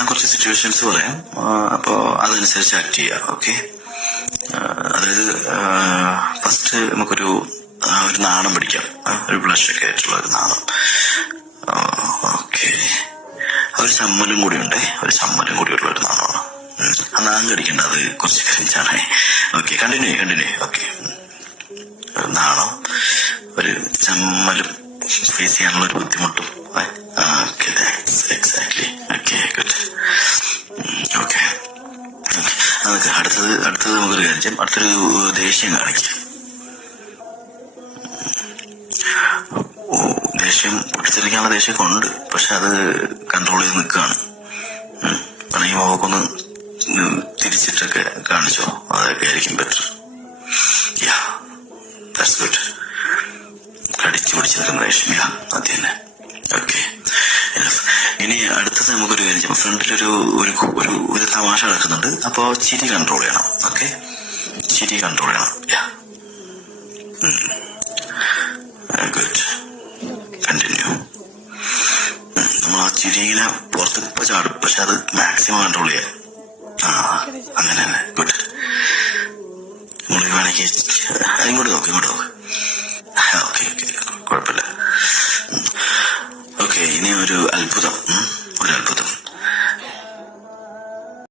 ഞാൻ കുറച്ച് സിറ്റുവേഷൻസ് പറയാം, അപ്പോൾ അതനുസരിച്ച് ആക്ട് ചെയ്യാം. ഓക്കെ, അതായത് ഫസ്റ്റ് നമുക്കൊരു നാണം പിടിക്കാം, ഒരു ബ്ലഷ് ഒക്കെ ആയിട്ടുള്ള ഒരു നാണം. ഓക്കെ, ഒരു ചമ്മലും കൂടി ഉണ്ടേ, ഒരു ചമ്മലും കൂടിയുള്ള ഒരു നാണമാണ്. ആ നാം കടിക്കണ്ട, അത് കുറച്ച് ക്രിഞ്ചാണ്. Okay, continue. ഓക്കെ, നാണം, ഒരു ചമ്മലും ഫേസ് ചെയ്യാനുള്ള ഒരു ബുദ്ധിമുട്ടും. Okay, exactly. Okay, good. Okay, അതൊക്കെ അടുത്തത് നമുക്കൊരു കാര്യം, അടുത്തൊരു ദേഷ്യം കാണിക്കും. ദേഷ്യം പൊട്ടിത്തെറിക്കാനുള്ള ദേഷ്യമൊക്കെ ഉണ്ട്, പക്ഷെ അത് കൺട്രോൾ ചെയ്ത് നിൽക്കുകയാണ്. ഈ മുഖമൊന്ന് തിരിച്ചിട്ടൊക്കെ കാണിച്ചോ, അതൊക്കെ ആയിരിക്കും ബെറ്റർ. That's good. കടിച്ചു പിടിച്ച് നിൽക്കുന്ന ദേഷ്യം, അത് തന്നെ. ഓക്കെ, ഇനി അടുത്തത് നമുക്കൊരു കാര്യം ചെയ്യാം. ഫ്രണ്ടിലൊരു ഒരു തമാശ നടക്കുന്നുണ്ട്, അപ്പോ ചിരി കൺട്രോൾ ചെയ്യണം. ഓക്കെ, ചിരി കൺട്രോൾ ചെയ്യണം. Good, continue. നമ്മൾ ആ ചിരിയിലെ പുറത്ത് ഇപ്പൊ ചാടും, പക്ഷെ അത് മാക്സിമം കൺട്രോൾ ചെയ്യാം. അങ്ങനെ തന്നെ. ഗുഡ്. നമ്മൾ വേണമെങ്കിൽ ഇങ്ങോട്ട് നോക്ക്.